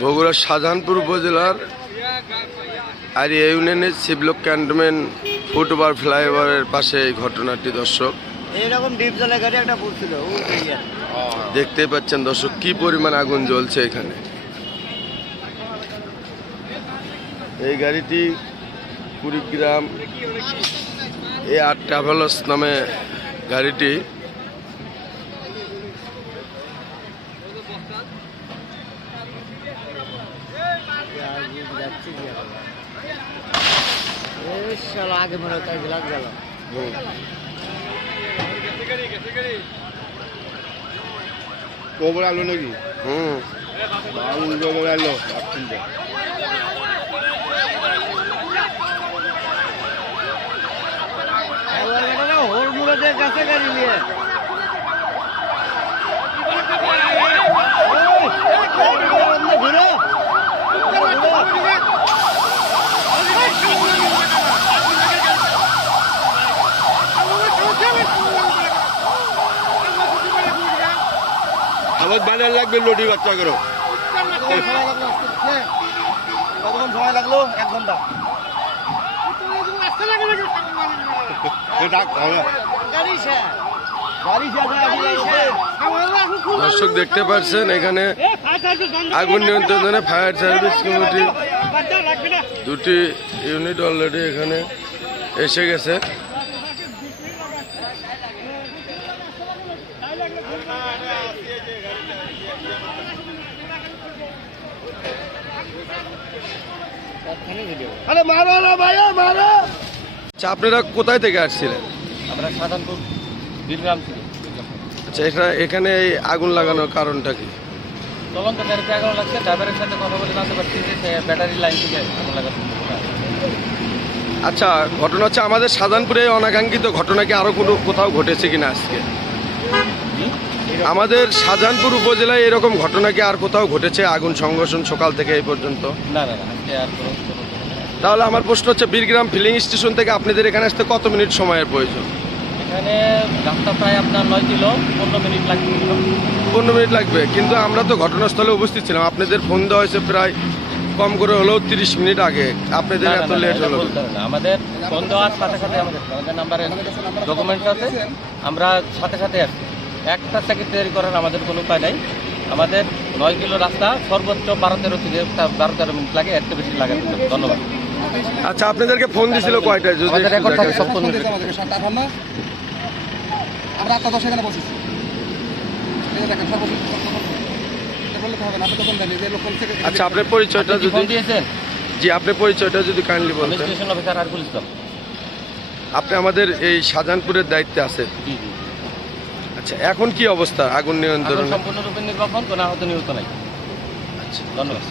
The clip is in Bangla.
বগুড়ার শাহজাহানপুর উপজেলার আরিয়া ইউনিয়নের শিবলোক ক্যান্টনমেন্ট ফুটওভার ফ্লাইওভারের পাশে এই ঘটনাটি দর্শক এইরকম ডিপ জ্বলা গাড়ি একটা পড়ছিল দেখতেই পাচ্ছেন দর্শক কি পরিমাণ আগুন জ্বলছে এখানে। এই গাড়িটি কুড়িগ্রাম AR ট্রাভেলার্স নামে গাড়িটি। আগে মনে হয় লাগ গেল গোবর আলো নাকি? গোবর আলো হোল মুড়ে কাছে গাড়ি নিয়ে ঘুরো আমার বাজার লাগবে লডি বাচ্চা করো। কতক্ষণ সময় লাগলো? 1 ঘন্টা। দর্শক দেখতে পাচ্ছেন এখানে আগুন নিয়ন্ত্রণে ফায়ার সার্ভিস কমিটি 2টি ইউনিট অলরেডি এখানে এসে গেছে। আচ্ছা, আপনারা কোথায় থেকে আসছিলেন? আমরা শাহজাহানপুর বীরগ্রাম থেকে। আচ্ছা, এখানে এই আগুন লাগানোর কারণটা কি? তদন্ত গাড়িতে আগুন লাগছে, ড্রাইভারের সাথে কথা বলে জানতে পারছি যে সে ব্যাটারি লাইন থেকে আগুন লাগাচ্ছে। আচ্ছা, ঘটনা হচ্ছে আমাদের শাহজাহানপুরে অনাকাঙ্ক্ষিত ঘটনা কি আরো কোথাও ঘটেছে কিনা আজকে? আমাদের শাহজাহানপুর উপজেলায় এরকম ঘটনা কি আর কোথাও ঘটেছে আগুন সংঘর্ষণ সকাল থেকে এই পর্যন্ত? না না না, আজকে আর কোনো। তাহলে আমার প্রশ্ন হচ্ছে বীরগ্রাম ফিলিং স্টেশন থেকে আপনাদের এখানে আসতে কত মিনিট সময়ের প্রয়োজন? এখানে রাস্তা প্রায় আপনার 9 কিলো, 15 মিনিট লাগবে। 15 মিনিট লাগবে, কিন্তু আমরা তো ঘটনাস্থলে উপস্থিত ছিলাম। আপনাদের ফোন দেওয়া হয়েছে প্রায় কম করে হলেও 30 মিনিট আগে। আপনাদের এত লেট হলো? আমাদের ফোন দেওয়ার সাথে সাথে আমাদের নাম্বারে ডকুমেন্টস আছে, আমরা সাথে সাথে আসছি। একটা সেকেন্ড দেরি করার আমাদের কোনো উপায় নাই। আমাদের 9 কিলো রাস্তা সর্বোচ্চ 12-13 মিনিট লাগে, এর বেশি লাগে। ধন্যবাদ। আচ্ছা, আপনাদেরকে ফোন দিয়েছিল কয়টায়? যদি আমাদের রেকর্ড থাকে সব ফোন। আমরা 8:10 এখানে বসেছি। আচ্ছা, আপনার পরিচয়টা যদি দিয়েছেন? জি, আপনার পরিচয়টা যদি কাইন্ডলি বলতেন। স্টেশন অফিসার আর পুলিশ। আপনি আমাদের এই শাহজাহানপুরের দায়িত্বে আছে? জি জি। আচ্ছা, এখন কি অবস্থা আগুন নিয়ন্ত্রণ? সম্পূর্ণরূপে নির্বাপন, কোনো আহত নিহত নাই। আচ্ছা, ধন্যবাদ।